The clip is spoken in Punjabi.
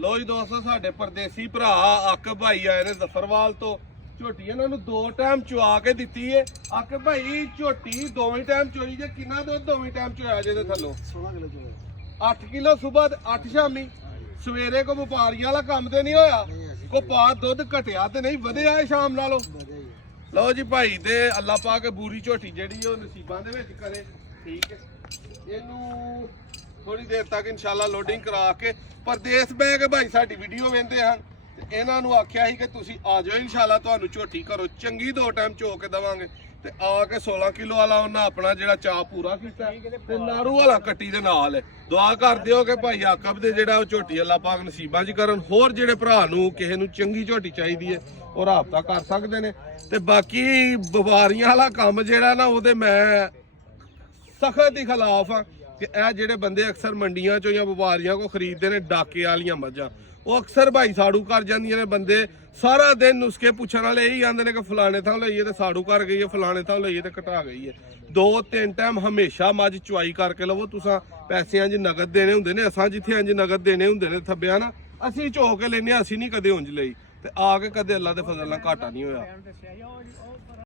ਲੋ ਜੀ ਦੋਸਤੋ ਸਾਡੇ ਪਰਦੇਸੀ ਭਰਾ ਆਕਬ ਭਾਈ ਆਏ ਨੇ ਜ਼ਫਰਵਾਲ ਤੋਂ। ਝੋਟੀ ਇਹਨਾਂ ਨੂੰ 2 ਟਾਈਮ ਚੁਆ ਕੇ ਦਿੱਤੀ ਏ। ਆਕਬ ਭਾਈ ਝੋਟੀ ਦੋਵੇਂ ਟਾਈਮ ਚੋਈ ਜੇ, ਕਿੰਨਾ ਦੁੱਧ ਦੋਵੇਂ ਟਾਈਮ ਚੋਇਆ ਜੇ ਦੇ ਥੱਲੋਂ? 16 ਕਿਲੋ ਚੋਇਆ। 8 ਕਿਲੋ ਸਵੇਰ ਤੇ 8 ਸ਼ਾਮੀ। ਸਵੇਰੇ ਕੋ ਵਪਾਰੀਆਂ ਵਾਲਾ ਕੰਮ ਤੇ ਨਹੀਂ ਹੋਇਆ, ਕੋ ਪਾ ਦੁੱਧ ਘਟਿਆ ਤੇ ਨਹੀਂ ਵਧਿਆ ਸ਼ਾਮ ਨਾਲੋਂ। ਲਓ ਜੀ ਭਾਈ ਦੇ ਅੱਲਾ ਪਾ ਕੇ ਬੂਰੀ ਝੋਟੀ ਜਿਹੜੀ ਉਹ ਨਸੀਬਾਂ ਦੇ ਵਿੱਚ ਕਰੇ। ਠੀਕ ਹੈ, ਇਹਨੂੰ ਥੋੜੀ ਦੇਰ ਤੱਕ ਇਨਸ਼ਾਅੱਲਾ ਲੋਡਿੰਗ ਕਰਾ ਕੇ ਪਰਦੇਸ ਬੈ ਕੇ ਭਾਈ ਸਾਡੀ ਵੀਡੀਓ ਵੇਖਦੇ ਹਨ ਤੇ ਇਹਨਾਂ ਨੂੰ ਆਖਿਆ ਸੀ ਕਿ ਤੁਸੀਂ ਆ ਜਾਓ ਇਨਸ਼ਾਅੱਲਾ ਤੁਹਾਨੂੰ ਝੋਟੀ ਘਰੋਂ ਚੰਗੀ 2 ਟਾਈਮ ਚੋ ਕੇ ਦਵਾਂਗੇ। ਤੇ ਆ ਕੇ 16 ਕਿਲੋ ਵਾਲਾ ਉਹਨਾਂ ਆਪਣਾ ਜਿਹੜਾ ਚਾਹ ਪੂਰਾ ਕੀਤਾ ਤੇ ਨਾਰੂ ਵਾਲਾ ਕੱਟੀ ਦੇ ਨਾਲ ਦੁਆ ਕਰ ਦਿਓ ਕਿ ਭਾਈ ਆਕਬ ਦੇ ਜਿਹੜਾ ਉਹ ਝੋਟੀ ਅੱਲਾ ਪਾਕ ਨਸੀਬਾਂ 'ਚ ਕਰਨ। ਹੋਰ ਜਿਹੜੇ ਭਰਾ ਨੂੰ ਕਿਸੇ ਨੂੰ ਚੰਗੀ ਝੋਟੀ ਚਾਹੀਦੀ ਹੈ ਉਹ ਰਾਬਤਾ ਕਰ ਸਕਦੇ ਨੇ। ਤੇ ਬਾਕੀ ਵਪਾਰੀਆਂ ਵਾਲਾ ਕੰਮ ਜਿਹੜਾ ਨਾ ਉਹਦੇ ਮੈਂ ਸਖਤ ਦੇ ਖਿਲਾਫ ਆ ਕਿ ਇਹ ਜਿਹੜੇ ਬੰਦੇ ਅਕਸਰ ਮੰਡੀਆਂ ਚੋਂ ਜਾਂ ਵਪਾਰੀਆਂ ਕੋ ਖਰੀਦਦੇ ਨੇ ਡਾਕੇ ਵਾਲੀਆਂ ਮੱਝਾਂ, ਉਹ ਅਕਸਰ ਭਾਈ ਸਾੜੂ ਕਰ ਜਾਂਦੀਆਂ ਨੇ। ਬੰਦੇ ਸਾਰਾ ਦਿਨ ਨੁਸਖੇ ਪੁੱਛਣ ਵਾਲੇ ਇਹੀ ਆਂਦੇ ਨੇ ਕਿ ਫਲਾਣੇ ਥਾਂ ਲਈਏ ਤੇ ਸਾੜੂ ਕਰ ਗਈ ਹੈ, ਫਲਾਣੇ ਥਾਂ ਲਈਏ ਤੇ ਘਟਾ ਗਈ ਹੈ। 2-3 ਟਾਈਮ ਹਮੇਸ਼ਾ ਮੱਝ ਚੁਆਈ ਕਰਕੇ ਲਵੋ। ਤੁਸੀਂ ਪੈਸਿਆਂ 'ਚ ਨਗਦ ਦੇਣੇ ਹੁੰਦੇ ਨੇ, ਅਸਾਂ ਜਿੱਥੇ ਇੰਜ ਨਗਦ ਦੇਣੇ ਹੁੰਦੇ ਨੇ ਥੱਬਿਆ ਨਾ, ਅਸੀਂ ਝੋ ਕੇ ਲੈਨੇ, ਅਸੀਂ ਨਹੀਂ ਕਦੇ ਉਂਝ ਲਈ। ਤੇ ਆ ਕੇ ਕਦੇ ਅੱਲਾ ਦੇ ਫਜ਼ਲ ਨਾਲ ਘਾਟਾ ਨਹੀਂ ਹੋਇਆ।